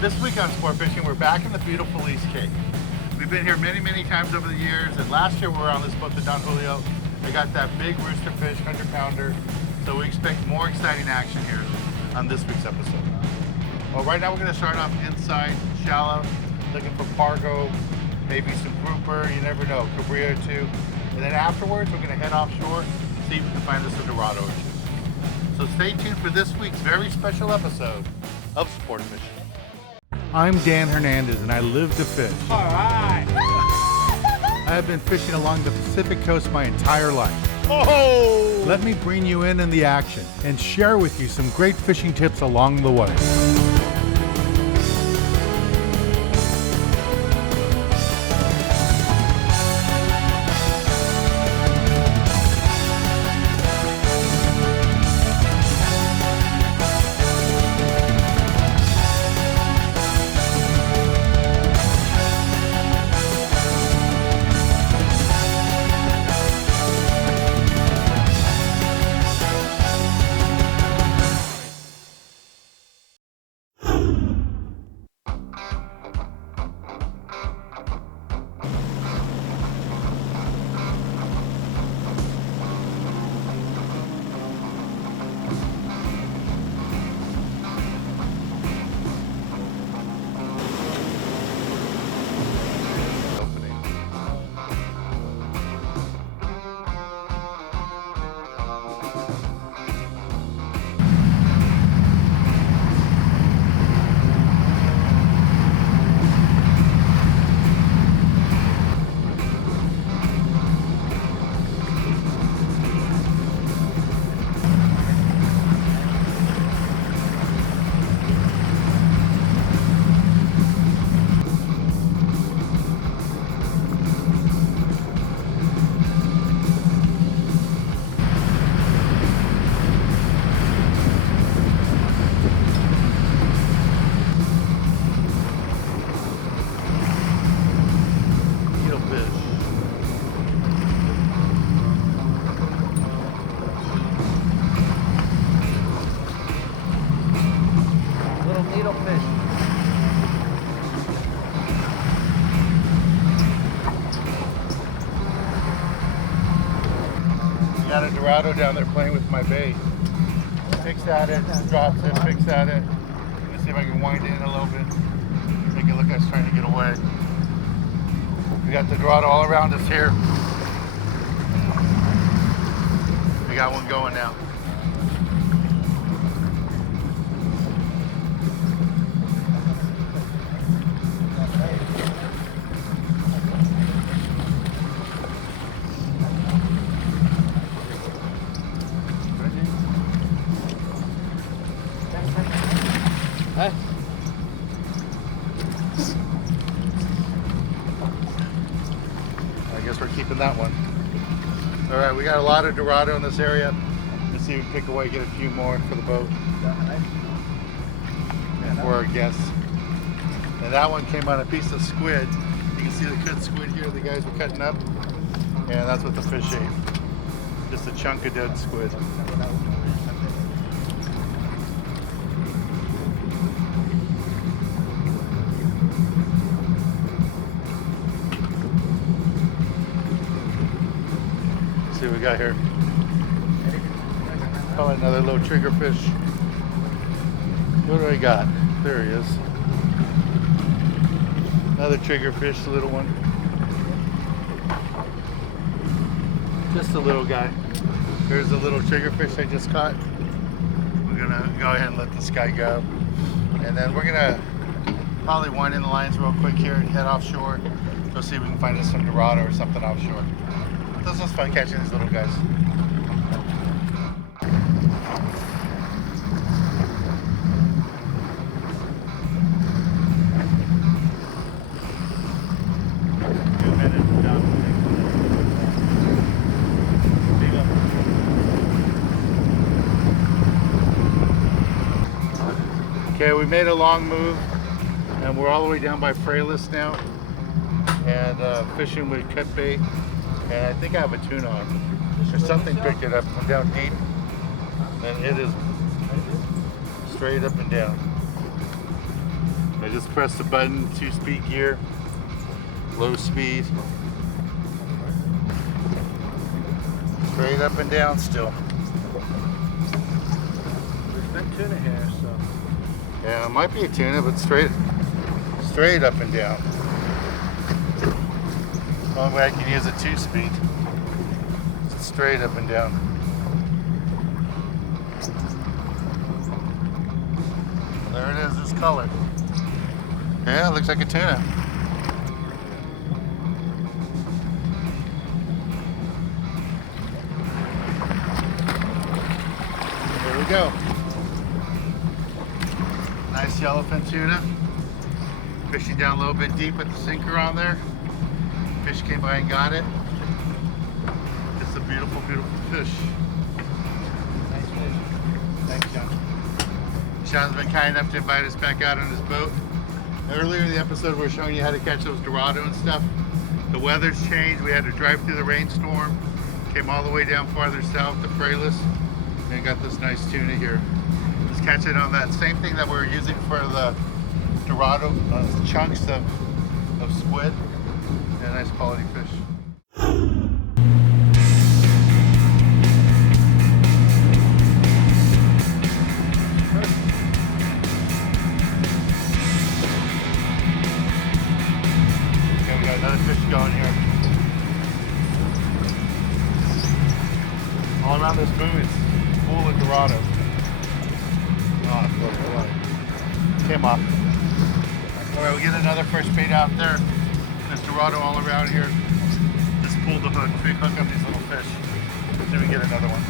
This week on Sport Fishing, we're back in the beautiful East Cape. We've been here many times over the years, and last year we were on this boat with Don Julio. I got that big rooster fish, 100-pounder, so we expect more exciting action here on this week's episode. Well, right now we're going to start off inside, shallow, looking for pargo, maybe some grouper, you never know, cabria or two. And then afterwards, we're going to head offshore, see if we can find us a dorado or two. So stay tuned for this week's very special episode of Sport Fishing. I'm Dan Hernandez and I live to fish. All right. I have been fishing along the Pacific coast my entire life. Oh! Let me bring you in the action and share with you some great fishing tips along the way. Got a dorado down there playing with my bait. Picks at it, drops it, picks at it. Let me see if I can wind it in a little bit. Make it look like it's trying to get away. We got the dorado all around us here. We got one going now. I guess we're keeping that one. All right, we got a lot of dorado in this area. Let's see if we can pick away, get a few more for the boat. And for our guests. And that one came on a piece of squid. You can see the cut squid here the guys were cutting up. And that's what the fish ate. Just a chunk of dead squid. See what we got here. Probably another little triggerfish. What do I got? There he is. Another triggerfish, the little one. Just a little guy. Here's the little triggerfish I just caught. We're gonna go ahead and let this guy go. And then we're gonna probably wind in the lines real quick here and head offshore. Go see if we can find us some dorado or something offshore. This was fun catching these little guys. Okay, we made a long move and we're all the way down by Frayless now and fishing with cut bait. And I think I have a tuna on. There's something picked it up from down deep. And it is straight up and down. I just pressed the button, 2-speed gear, low speed. Straight up and down still. There's no tuna here, so. Yeah, it might be a tuna, but straight up and down. The only way I can use a 2-speed. Straight up and down. There it is, this color. Yeah, it looks like a tuna. There we go. Nice yellowfin tuna. Fishing down a little bit deep with the sinker on there. Fish came by and got it. It's a beautiful, beautiful fish. Nice fish. Thanks, John. Sean's been kind enough to invite us back out on his boat. Earlier in the episode, we were showing you how to catch those Dorado and stuff. The weather's changed. We had to drive through the rainstorm. Came all the way down farther south to Fralus and got this nice tuna here. Just catch it on that same thing that we were using for the Dorado, chunks of squid. And nice quality fish. Fish going here. All around this boom is full of Dorado. Oh, came off. All right, we get another fresh bait out there. There's Dorado all around here. Just pull the hook, hook up these little fish. Then we get another one.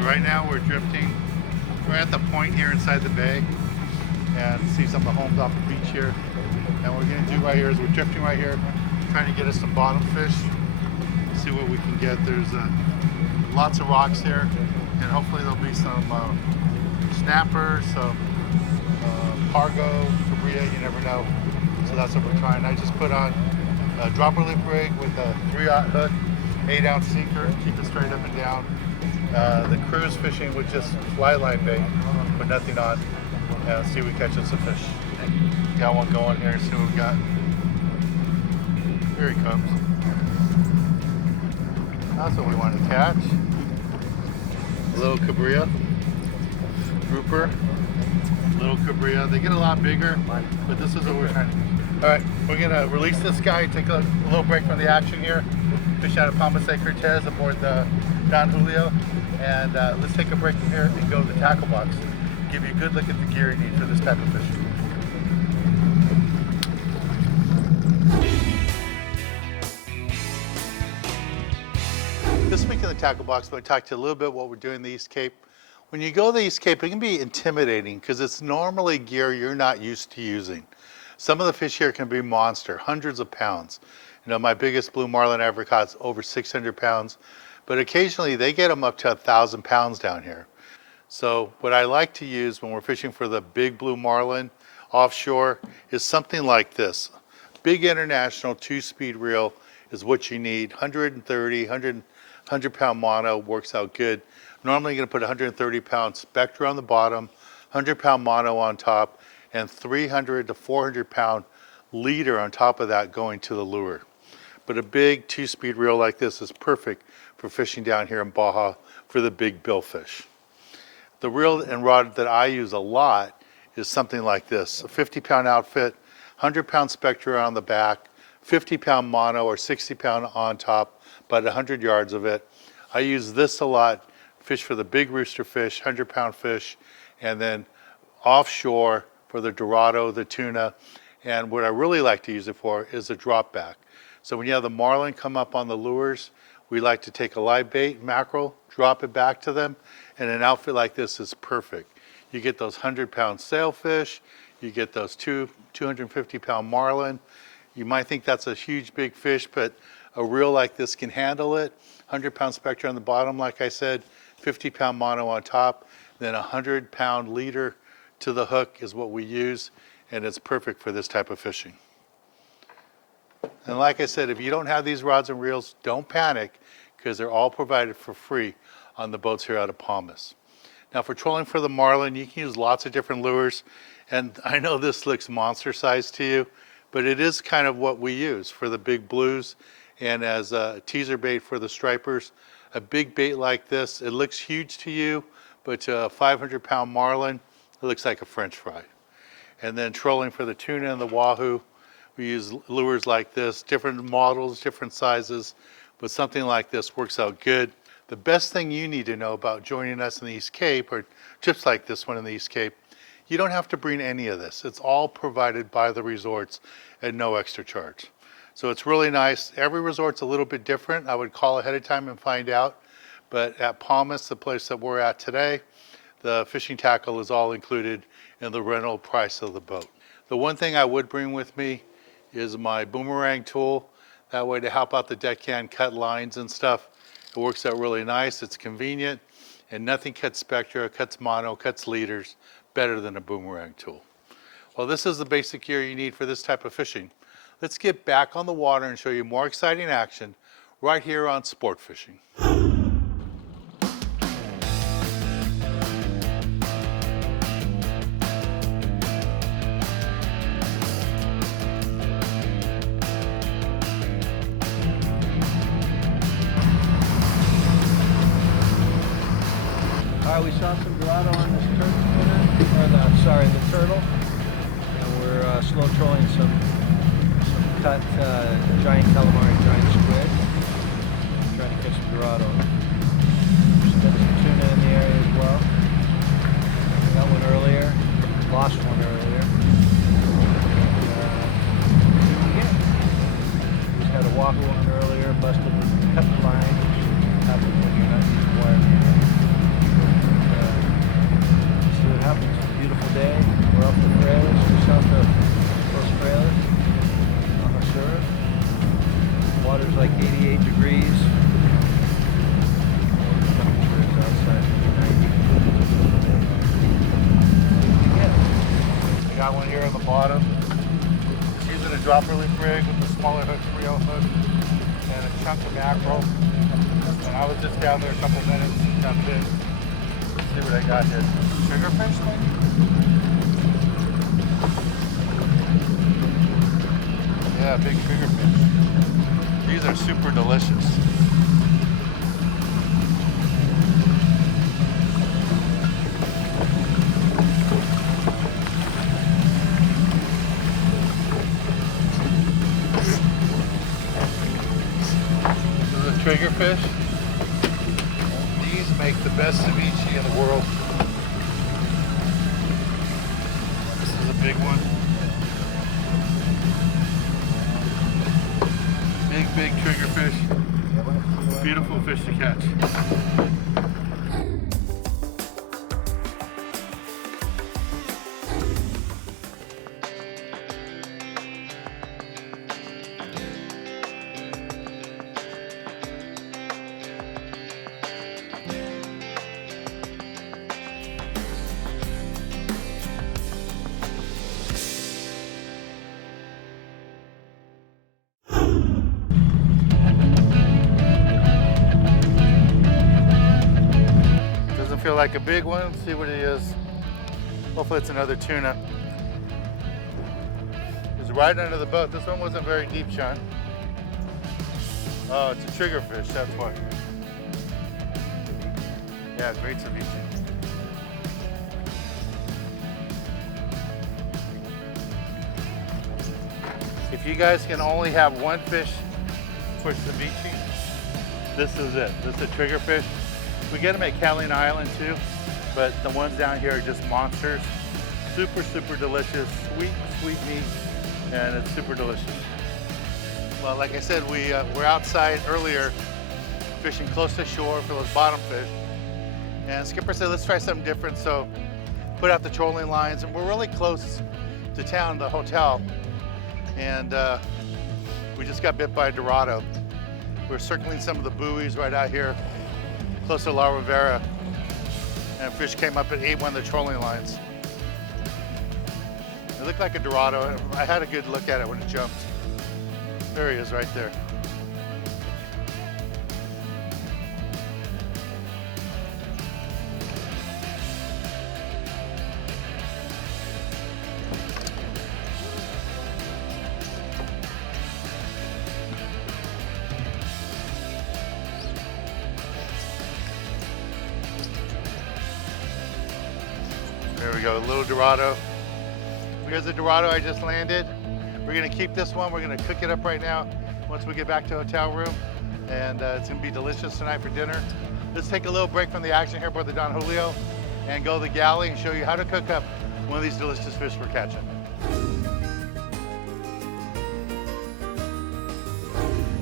Right now we're drifting. We're at the point here inside the bay and see some of the homes off the beach here. And what we're going to do right here is we're drifting right here, trying to get us some bottom fish. See what we can get. There's lots of rocks here, and hopefully there'll be some snappers, some cargo, cabria, you never know. So that's what we're trying. I just put on a dropper lip rig with a 3/0 hook, 8-ounce sinker, keep it straight up and down. The crew's fishing with just fly line bait, put nothing on, and see if we catch us some fish. Got one going here, see what we got. Here he comes. That's what we want to catch. A little cabria, grouper, little cabria. They get a lot bigger, but this is what we're trying to do. All right, we're gonna release this guy, take a little break from the action here. Fish out of Palma San Cortez aboard the Don Julio, and let's take a break from here and go to the tackle box. Give you a good look at the gear you need for this type of fishing. This week in the tackle box, I'm going to talk to you a little bit what we're doing in the East Cape. When you go to the East Cape, it can be intimidating because it's normally gear you're not used to using. Some of the fish here can be monster, hundreds of pounds. You know, my biggest blue marlin I ever caught is over 600 pounds. But occasionally they get them up to 1,000 pounds down here. So what I like to use when we're fishing for the big blue marlin offshore is something like this. Big international 2-speed reel is what you need. 130, 100 pound mono works out good. Normally you're gonna put 130 pound Spectra on the bottom, 100 pound mono on top, and 300 to 400 pound leader on top of that going to the lure. But a big 2-speed reel like this is perfect for fishing down here in Baja for the big billfish. The reel and rod that I use a lot is something like this, a 50 pound outfit, 100 pound Spectra on the back, 50 pound mono or 60 pound on top, about 100 yards of it. I use this a lot, fish for the big rooster fish, 100 pound fish, and then offshore for the Dorado, the tuna, and what I really like to use it for is a drop back. So when you have the marlin come up on the lures, we like to take a live bait, mackerel, drop it back to them, and an outfit like this is perfect. You get those 100 pound sailfish, you get those 250 pound marlin. You might think that's a huge big fish, but a reel like this can handle it. 100 pound Spectra on the bottom, like I said, 50-pound mono on top, then a 100-pound leader to the hook is what we use, and it's perfect for this type of fishing. And like I said, if you don't have these rods and reels, don't panic, because they're all provided for free on the boats here out of Palmas. Now for trolling for the marlin, you can use lots of different lures, and I know this looks monster sized to you, but it is kind of what we use for the big blues and as a teaser bait for the stripers. A big bait like this, it looks huge to you, but to a 500-pound marlin, it looks like a French fry. And then trolling for the tuna and the wahoo, we use lures like this, different models, different sizes, but something like this works out good. The best thing you need to know about joining us in the East Cape, or trips like this one in the East Cape, you don't have to bring any of this. It's all provided by the resorts at no extra charge. So it's really nice. Every resort's a little bit different. I would call ahead of time and find out. But at Palmas, the place that we're at today, the fishing tackle is all included in the rental price of the boat. The one thing I would bring with me is my boomerang tool. That way to help out the deckhand cut lines and stuff. It works out really nice, it's convenient, and nothing cuts spectra, cuts mono, cuts leaders better than a boomerang tool. Well, this is the basic gear you need for this type of fishing. Let's get back on the water and show you more exciting action right here on Sport Fishing. We saw some dorado on this the turtle, and we're slow trolling some cut giant calamari, giant squid, trying to catch some dorado. There's some tuna in the area as well. We got one earlier, lost one earlier. We just had a wahoo on earlier, busted the cut line, which happens when you're not using wire. What happens. It's a beautiful day. We're up the Frailes, just south of Los Frailes, on the surf. Water's like 88 degrees. The temperature is outside 90. I got one here on the bottom. Just using a dropper leaf rig with a smaller hook, 3/0 hook, and a chunk of mackerel. And I was just down there a couple minutes, jumped in. Let's see what I got here. Triggerfish, maybe? Yeah, big triggerfish. These are super delicious. This is a triggerfish. These make the best ceviche in the world. Big one. Big triggerfish. Beautiful fish to catch. Feel like a big one. Let's see what it is. Hopefully it's another tuna. It's right under the boat. This one wasn't very deep, Sean. Oh, it's a triggerfish, that's why. Yeah, great ceviche. If you guys can only have one fish for ceviche, this is it. This is a triggerfish. We get them at Catalina Island too, but the ones down here are just monsters. Super, super delicious, sweet meat, and it's super delicious. Well, like I said, we're outside earlier fishing close to shore for those bottom fish. And Skipper said, let's try something different. So put out the trolling lines, and we're really close to town, the hotel. And we just got bit by a dorado. We're circling some of the buoys right out here. close to La Rivera, and fish came up and ate one of the trolling lines. It looked like a Dorado. I had a good look at it when it jumped. There he is right there. There we go, a little Dorado. Here's the Dorado I just landed. We're gonna keep this one. We're gonna cook it up right now once we get back to the hotel room. And it's gonna be delicious tonight for dinner. Let's take a little break from the action here aboard the Don Julio and go to the galley and show you how to cook up one of these delicious fish we're catching.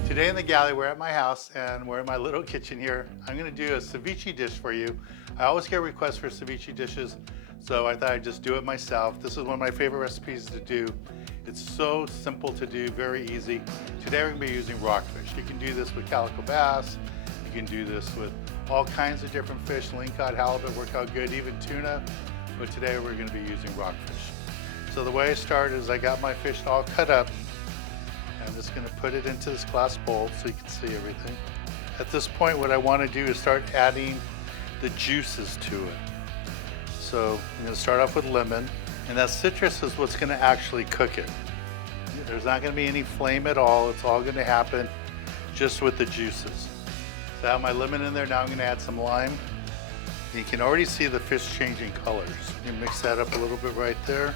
Today in the galley, we're at my house and we're in my little kitchen here. I'm gonna do a ceviche dish for you. I always get requests for ceviche dishes, so I thought I'd just do it myself. This is one of my favorite recipes to do. It's so simple to do, very easy. Today we're gonna be using rockfish. You can do this with calico bass. You can do this with all kinds of different fish. Lingcod, halibut work out good, even tuna. But today we're gonna be using rockfish. So the way I start is I got my fish all cut up. I'm just gonna put it into this glass bowl so you can see everything. At this point, what I wanna do is start adding the juices to it. So I'm gonna start off with lemon, and that citrus is what's gonna actually cook it. There's not gonna be any flame at all. It's all gonna happen just with the juices. So I have my lemon in there. Now I'm gonna add some lime. And you can already see the fish changing colors. You mix that up a little bit right there.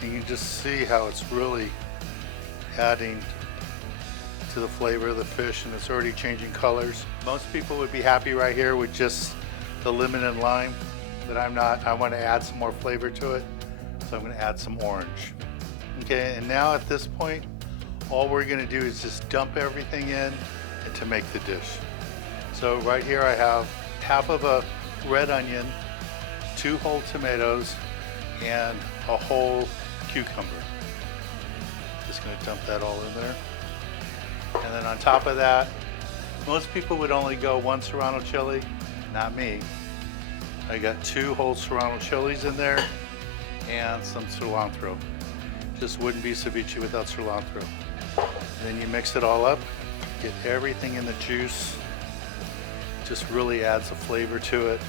And you can just see how it's really adding to the flavor of the fish, and it's already changing colors. Most people would be happy right here with just the lemon and lime, but I'm not. I want to add some more flavor to it, so I'm going to add some orange. Okay, and now at this point, all we're going to do is just dump everything in and to make the dish. So right here I have half of a red onion, 2 whole tomatoes, and a whole cucumber. Just going to dump that all in there. And then on top of that, most people would only go 1 serrano chili, not me. I got 2 whole serrano chilies in there and some cilantro. Just wouldn't be ceviche without cilantro. And then you mix it all up, get everything in the juice. Just really adds a flavor to it.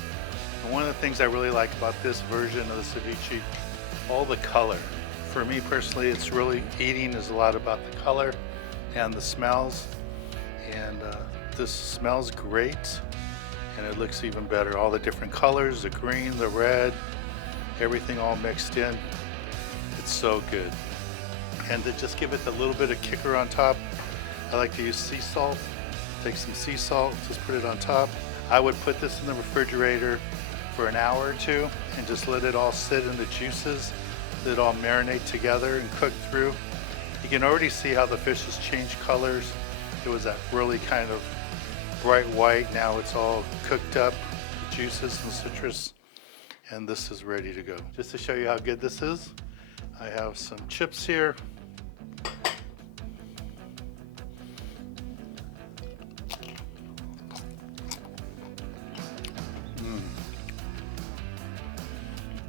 And one of the things I really like about this version of the ceviche, all the color. For me personally, it's really, eating is a lot about the color and the smells. And this smells great, and it looks even better. All the different colors, the green, the red, everything all mixed in. It's so good. And to just give it a little bit of kicker on top, I like to use sea salt. Take some sea salt, just put it on top. I would put this in the refrigerator for an hour or 2 and just let it all sit in the juices, let it all marinate together and cook through. You can already see how the fish has changed colors. It was that really kind of bright white. Now it's all cooked up, the juices and citrus, and this is ready to go. Just to show you how good this is, I have some chips here.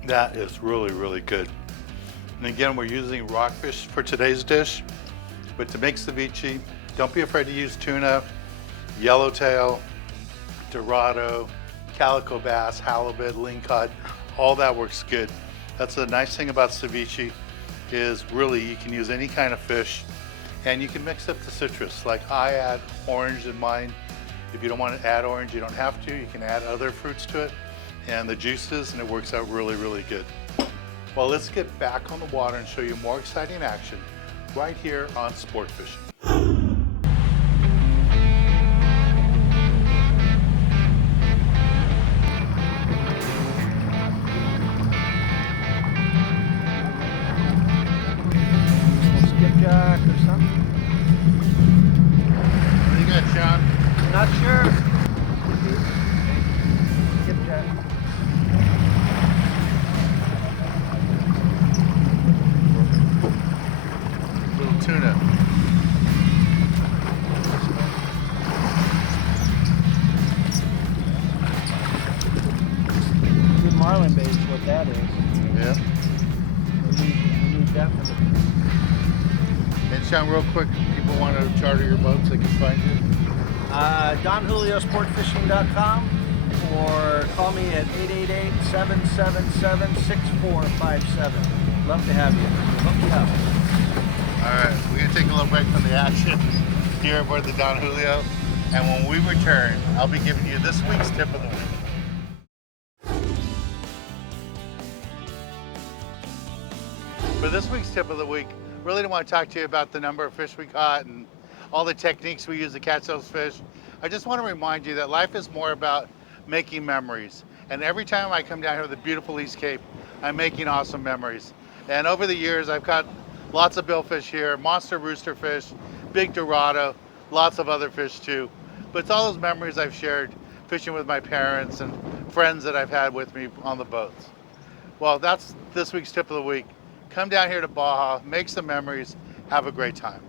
That is really, really good. And again, we're using rockfish for today's dish, but to make ceviche, don't be afraid to use tuna, yellowtail, dorado, calico bass, halibut, lingcod, all that works good. That's the nice thing about ceviche, is really you can use any kind of fish and you can mix up the citrus. Like I add orange in mine. If you don't want to add orange, you don't have to. You can add other fruits to it and the juices, and it works out really, really good. Well, let's get back on the water and show you more exciting action right here on Sport Fishing. Skipjack or something? What do you got, Sean? Not sure. Skipjack. Little tuna. Sean, real quick, people want to charter your boats, they can find you. Don Julio, sport-fishing.com, or call me at 888-777-6457. Love to have you. Hook you up. All right, we're gonna take a little break from the action here aboard the Don Julio, and when we return, I'll be giving you this week's tip of the week. For this week's tip of the week, really don't want to talk to you about the number of fish we caught and all the techniques we use to catch those fish. I just want to remind you that life is more about making memories. And every time I come down here to the beautiful East Cape, I'm making awesome memories. And over the years, I've caught lots of billfish here, monster roosterfish, big dorado, lots of other fish too. But it's all those memories I've shared fishing with my parents and friends that I've had with me on the boats. Well, that's this week's tip of the week. Come down here to Baja, make some memories, have a great time.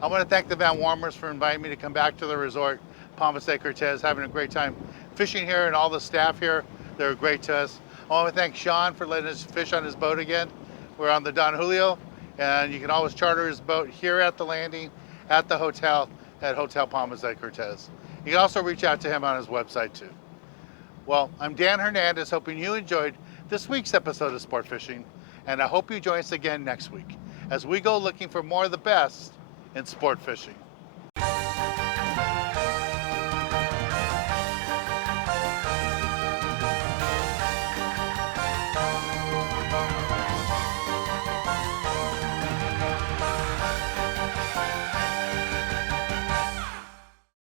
I want to thank the Van Warmers for inviting me to come back to the resort, Palmas de Cortez, having a great time fishing here, and all the staff here, they're great to us. I want to thank Sean for letting us fish on his boat again. We're on the Don Julio, and you can always charter his boat here at the landing, at the hotel, at Hotel Palmas de Cortez. You can also reach out to him on his website too. Well, I'm Dan Hernandez, hoping you enjoyed this week's episode of Sport Fishing, and I hope you join us again next week as we go looking for more of the best in sport fishing.